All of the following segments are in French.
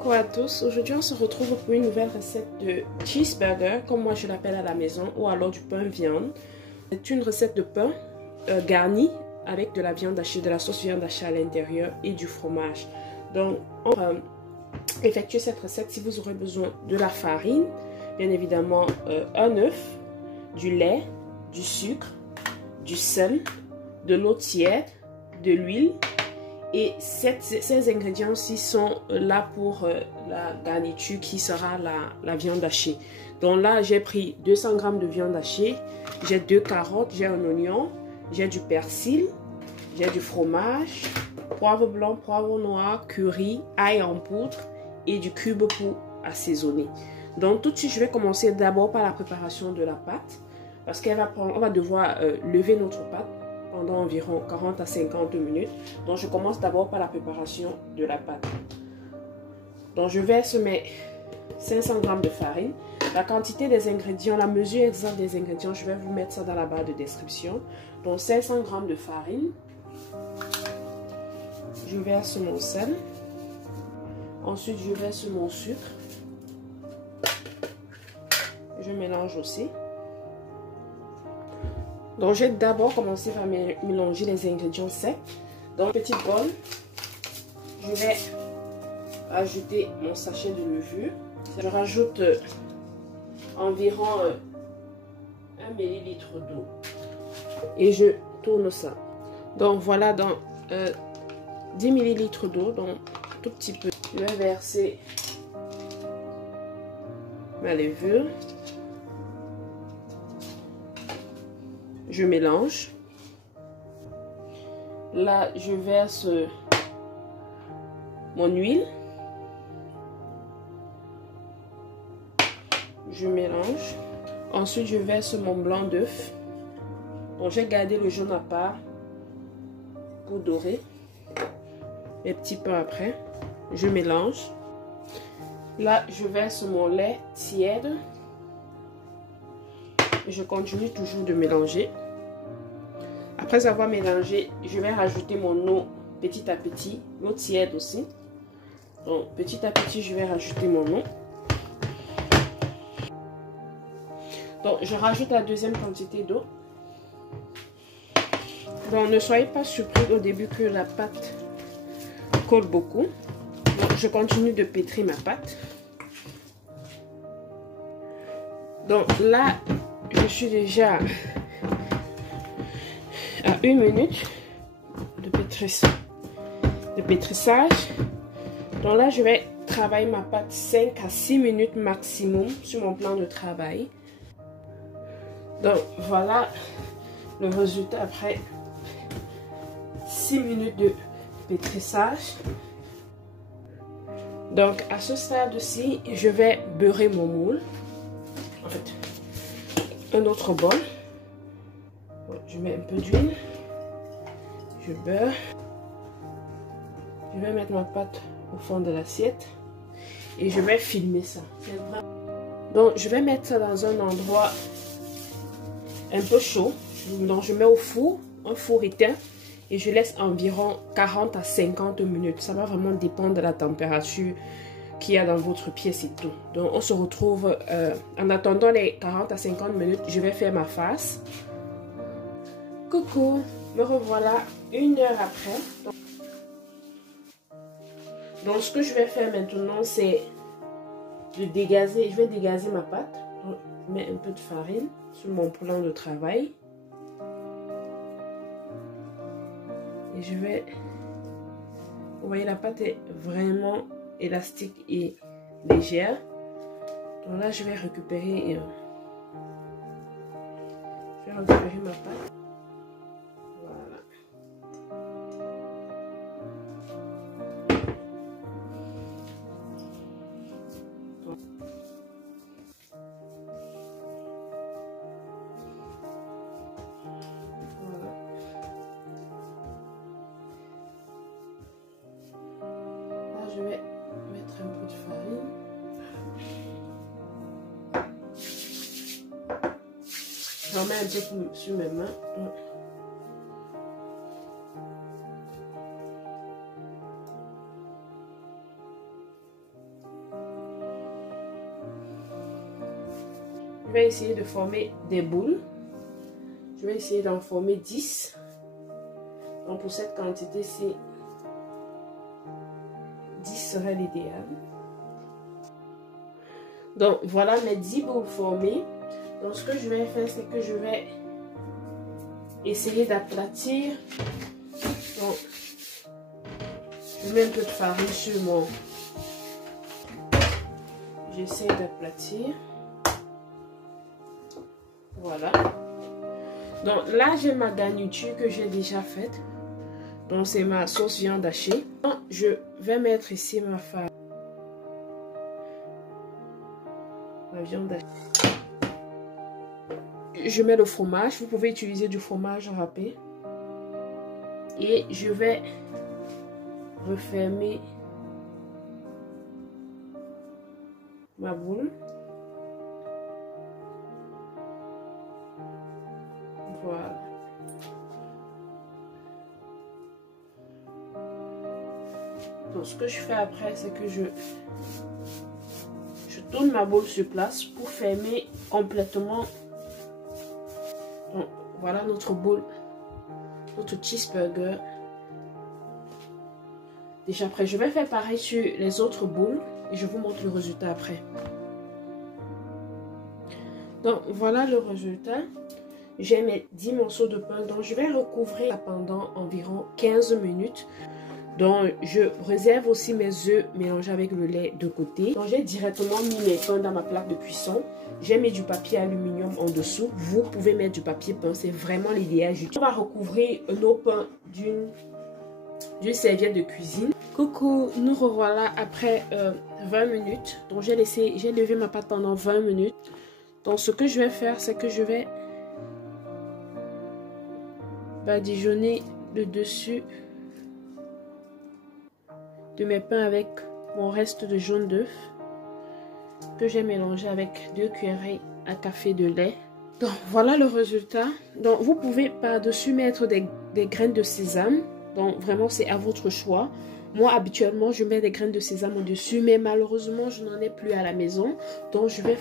Coucou à tous, aujourd'hui on se retrouve pour une nouvelle recette de cheeseburger, comme moi je l'appelle à la maison, ou alors du pain viande. C'est une recette de pain garni avec de la viande hachée, de la sauce viande hachée à l'intérieur et du fromage. Donc on va effectuer cette recette si vous aurez besoin de la farine, bien évidemment un œuf, du lait, du sucre, du sel, de l'eau tiède, de l'huile. Et ces ingrédients-ci sont là pour la garniture qui sera la viande hachée. Donc là, j'ai pris 200 g de viande hachée, j'ai 2 carottes, j'ai un oignon, j'ai du persil, j'ai du fromage, poivre blanc, poivre noir, curry, ail en poudre et du cube pour assaisonner. Donc tout de suite, je vais commencer d'abord par la préparation de la pâte parce on va devoir lever notre pâte pendant environ 40 à 50 minutes. Donc je commence d'abord par la préparation de la pâte. Donc je verse mes 500 g de farine. La quantité des ingrédients, la mesure exacte des ingrédients, je vais vous mettre ça dans la barre de description. Donc 500 g de farine. Je verse mon sel. Ensuite je verse mon sucre. Je mélange aussi. Donc, je vais d'abord commencer par mélanger les ingrédients secs. Dans une petite bol, je vais ajouter mon sachet de levure. Je rajoute environ 1 ml d'eau. Et je tourne ça. Donc, voilà, dans 10 ml d'eau, donc tout petit peu. Je vais verser ma levure. Je mélange. Là, je verse mon huile. Je mélange. Ensuite, je verse mon blanc d'œuf. Donc, j'ai gardé le jaune à part pour dorer. Un petit peu après, je mélange. Là, je verse mon lait tiède. Je continue toujours de mélanger. Après avoir mélangé, je vais rajouter mon eau petit à petit, l'eau tiède aussi. Donc petit à petit, je vais rajouter mon eau. Donc je rajoute la deuxième quantité d'eau. Donc ne soyez pas surpris au début que la pâte colle beaucoup. Donc je continue de pétrir ma pâte. Donc là, je suis déjà à 1 minute de pétrissage. Donc là, je vais travailler ma pâte 5 à 6 minutes maximum sur mon plan de travail. Donc voilà le résultat après 6 minutes de pétrissage. Donc à ce stade-ci, je vais beurrer mon moule. En fait, un autre bol. Je mets un peu d'huile. Je beurre. Je vais mettre ma pâte au fond de l'assiette. Et je vais filmer ça. Donc, je vais mettre ça dans un endroit un peu chaud. Donc, je mets au four, un four éteint. Et je laisse environ 40 à 50 minutes. Ça va vraiment dépendre de la température qu'il y a dans votre pièce et tout. Donc, on se retrouve en attendant les 40 à 50 minutes. Je vais faire ma face. Coucou, me revoilà 1 heure après. Donc, ce que je vais faire maintenant, c'est de dégazer. Je vais dégazer ma pâte. Donc, je mets un peu de farine sur mon plan de travail. Et je vais... Vous voyez, la pâte est vraiment élastique et légère. Donc là, je vais récupérer ma pâte. Voilà. Je vais mettre un peu de farine. J'en mets un peu sur mes mains. Je vais essayer de former des boules. Je vais essayer d'en former 10. Donc pour cette quantité-ci, 10 serait l'idéal. Donc voilà mes 10 boules formées. Donc ce que je vais faire, c'est que je vais essayer d'aplatir. Donc je mets un peu de farine sur mon... J'essaie d'aplatir. Voilà. Donc là, j'ai ma garniture que j'ai déjà faite. Donc c'est ma sauce viande hachée. Donc, je vais mettre ici ma farine. La viande hachée. Je mets le fromage. Vous pouvez utiliser du fromage râpé. Et je vais refermer ma boule. Voilà. Donc ce que je fais après, c'est que je tourne ma boule sur place pour fermer complètement. Donc voilà notre boule, notre cheeseburger. Déjà prêt. Je vais faire pareil sur les autres boules et je vous montre le résultat après. Donc voilà le résultat. J'ai mes 10 morceaux de pain, donc je vais recouvrir pendant environ 15 minutes. Donc je réserve aussi mes œufs mélangés avec le lait de côté. Donc j'ai directement mis mes pains dans ma plaque de cuisson. J'ai mis du papier aluminium en dessous. Vous pouvez mettre du papier peint, c'est vraiment l'idéal. On va recouvrir nos pains d'une serviette de cuisine. Coucou, nous revoilà après 20 minutes. Donc j'ai levé ma pâte pendant 20 minutes. Donc ce que je vais faire, c'est que je vais badigeonner le dessus de mes pains avec mon reste de jaune d'œuf que j'ai mélangé avec 2 cuillerées à café de lait. Donc voilà le résultat. Donc vous pouvez par-dessus mettre des graines de sésame. Donc vraiment c'est à votre choix. Moi habituellement je mets des graines de sésame au-dessus, mais malheureusement je n'en ai plus à la maison. Donc je vais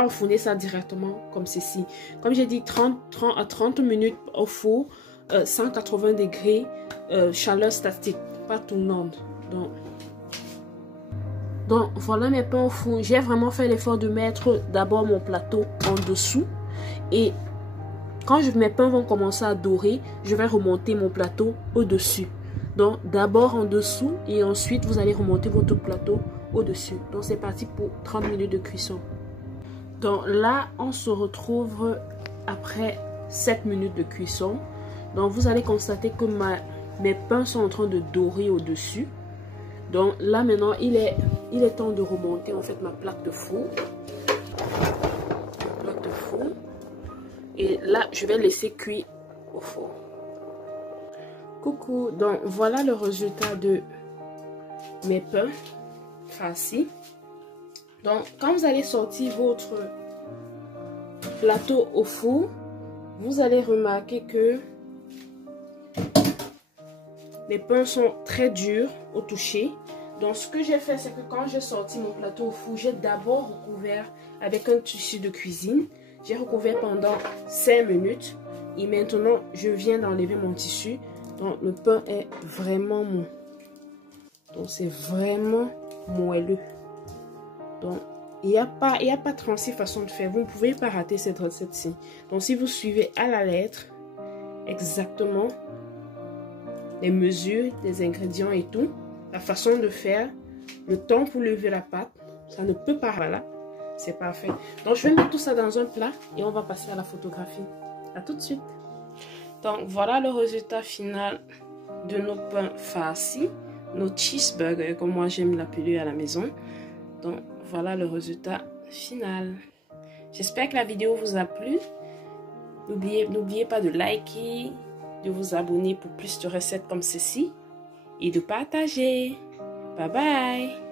enfourner ça directement comme ceci. Comme j'ai dit, 30 à 30 minutes au four, 180 degrés, chaleur statique, pas tournante. Donc voilà mes pains au four. J'ai vraiment fait l'effort de mettre d'abord mon plateau en dessous. Et quand mes pains vont commencer à dorer, je vais remonter mon plateau au-dessus. Donc d'abord en dessous et ensuite vous allez remonter votre plateau au-dessus. Donc c'est parti pour 30 minutes de cuisson. Donc là, on se retrouve après 7 minutes de cuisson. Donc vous allez constater que mes pains sont en train de dorer au-dessus. Donc là maintenant, il est temps de remonter en fait ma plaque de four. Et là, je vais laisser cuire au four. Coucou, donc voilà le résultat de mes pains farcis. Donc, quand vous allez sortir votre plateau au four, vous allez remarquer que les pains sont très durs au toucher. Donc, ce que j'ai fait, c'est que quand j'ai sorti mon plateau au four, j'ai d'abord recouvert avec un tissu de cuisine. J'ai recouvert pendant 5 minutes. Et maintenant, je viens d'enlever mon tissu. Donc, le pain est vraiment mou. Donc, c'est vraiment moelleux. Donc, il n'y a pas 36 façons de faire. Vous ne pouvez pas rater cette recette-ci. Donc, si vous suivez à la lettre exactement les mesures, les ingrédients et tout, la façon de faire, le temps pour lever la pâte, ça ne peut pas. Voilà, c'est parfait. Donc, je vais mettre tout ça dans un plat et on va passer à la photographie. À tout de suite. Donc, voilà le résultat final de nos pains farcis, nos cheeseburgers, comme moi j'aime l'appeler à la maison. Donc, voilà le résultat final. J'espère que la vidéo vous a plu. N'oubliez pas de liker, de vous abonner pour plus de recettes comme ceci et de partager. Bye bye!